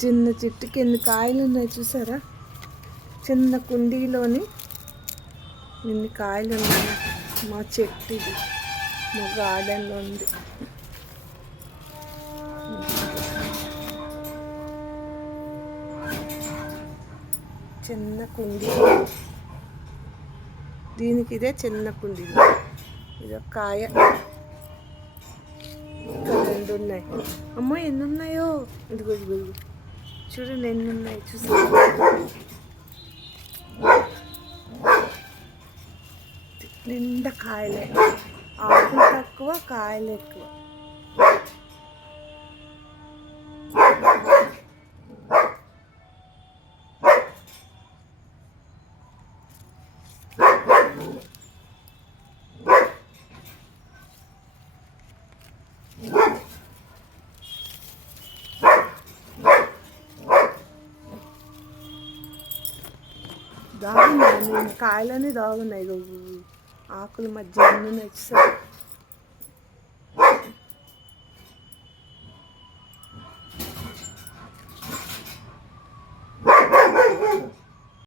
చిన్న చెట్టుకి ఎన్ని కాయలు ఉన్నాయి చూసారా? చిన్న కుండీలోని ఎన్ని కాయలు ఉన్నాయి. మా చెట్టు ఇది మా గార్డెన్లో ఉంది. చిన్న కుండీ, దీనికి ఇదే చిన్న కుండీ. ఇదొక కాయ, ఇంకా 2 ఉన్నాయి. అమ్మో ఎన్ని ఉన్నాయో! ఇదిగో ఇదిగో ఇదిగో చూడండి ఎన్ని ఉన్నాయి చూసి. నిండా కాయలే, ఆకులు తక్కువ కాయలు ఎక్కువ. దాగున్నాయి, నేను కాయలన్నీ దాగున్నాయి. ఆకుల మధ్య అన్నీ నచ్చాయి.